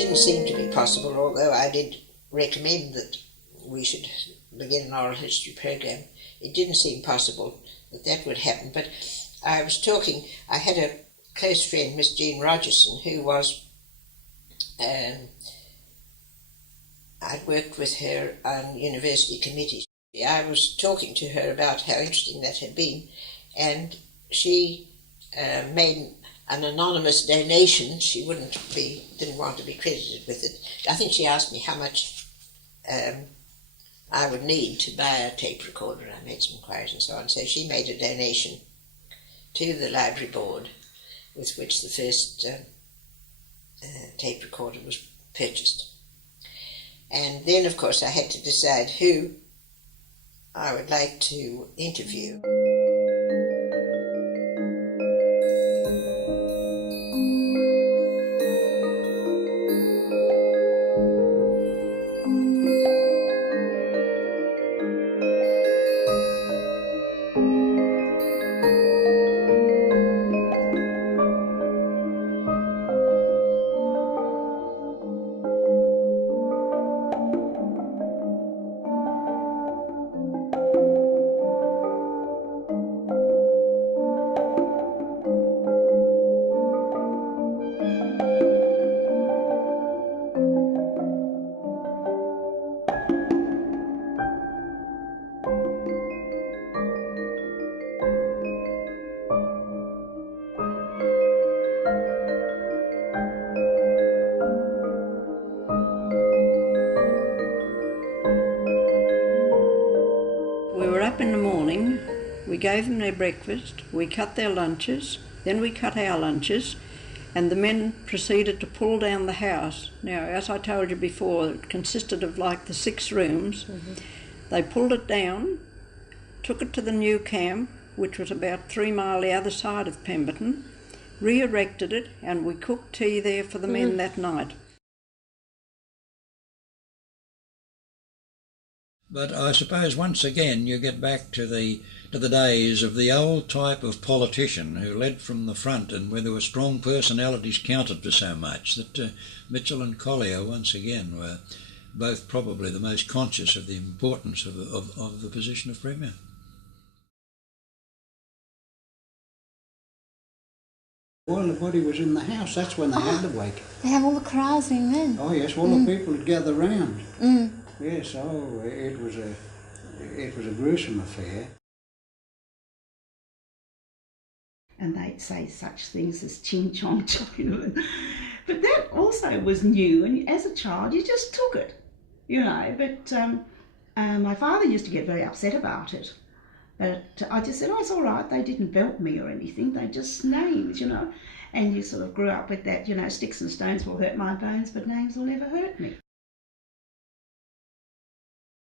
didn't seem to be possible, although I did recommend that we should begin an oral history program. It didn't seem possible that that would happen. But I had a close friend, Miss Jean Rogerson, who was, I'd worked with her on university committees. I was talking to her about how interesting that had been, and she made an anonymous donation. She didn't want to be credited with it. I think she asked me how much I would need to buy a tape recorder. I made some inquiries and so on. So she made a donation to the library board, with which the first tape recorder was purchased. And then, of course, I had to decide who I would like to interview. In the morning, we gave them their breakfast, we cut their lunches, then we cut our lunches, and the men proceeded to pull down the house. Now, as I told you before, it consisted of like the 6 rooms. Mm-hmm. They pulled it down, took it to the new camp, which was about 3 miles the other side of Pemberton, re-erected it, and we cooked tea there for the men that night. But I suppose once again you get back to the days of the old type of politician who led from the front and where there were strong personalities counted for so much, that Mitchell and Collier once again were both probably the most conscious of the importance of the position of Premier. Well, everybody was in the house, that's when they had the wake. They have all the crowds in then. Oh yes, all the people would gather round. Mm. Yes, it was a gruesome affair. And they'd say such things as ching chong chong, but that also was new, and as a child you just took it, but my father used to get very upset about it, but I just said, oh, it's all right, they didn't belt me or anything, they just names, and you sort of grew up with that, sticks and stones will hurt my bones, but names will never hurt me.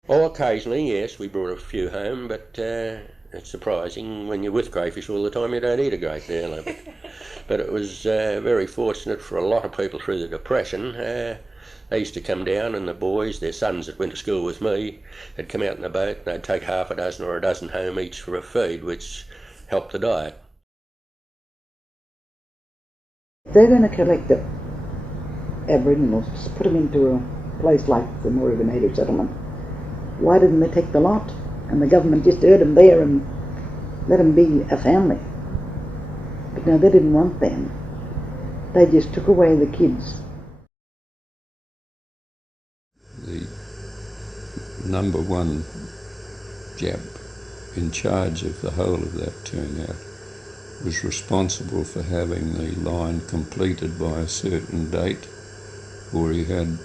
Oh, occasionally, yes, we brought a few home, but it's surprising when you're with crayfish all the time you don't eat a great deal of it. But it was very fortunate for a lot of people through the Depression. They used to come down, and the boys, their sons that went to school with me, had come out in a boat, and they'd take half a dozen or a dozen home each for a feed, which helped the diet. They're going to collect the Aboriginals, put them into a place like the Mooriva Native Settlement. Why didn't they take the lot? And the government just heard them there and let them be a family. But no, they didn't want them. They just took away the kids. The number one Jap in charge of the whole of that turnout was responsible for having the line completed by a certain date, or he had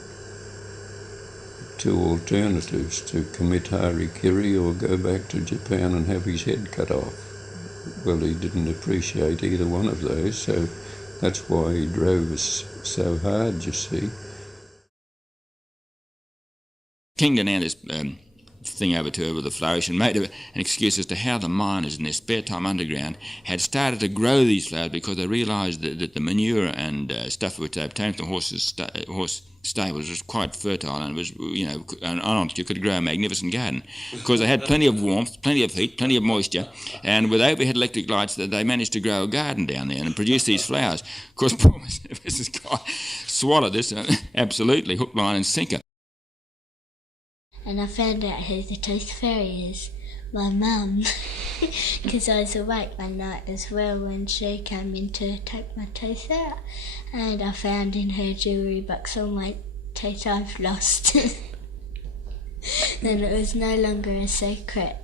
2 alternatives: to commit harikiri or go back to Japan and have his head cut off. Well, he didn't appreciate either one of those, so that's why he drove us so hard, you see. Kingdon Out is thing over to her with a flourish and made an excuse as to how the miners in their spare time underground had started to grow these flowers because they realised that the manure and stuff which they obtained from the horse stables was quite fertile, and it was, and on it you could grow a magnificent garden because they had plenty of warmth, plenty of heat, plenty of moisture, and with overhead electric lights they managed to grow a garden down there and produce these flowers. Of course, poor Mrs. Guy swallowed this absolutely hook, line and sinker. And I found out who the tooth fairy is. My mum, because I was awake one night as well when she came in to take my teeth out, and I found in her jewellery box all my teeth I've lost. Then it was no longer a secret.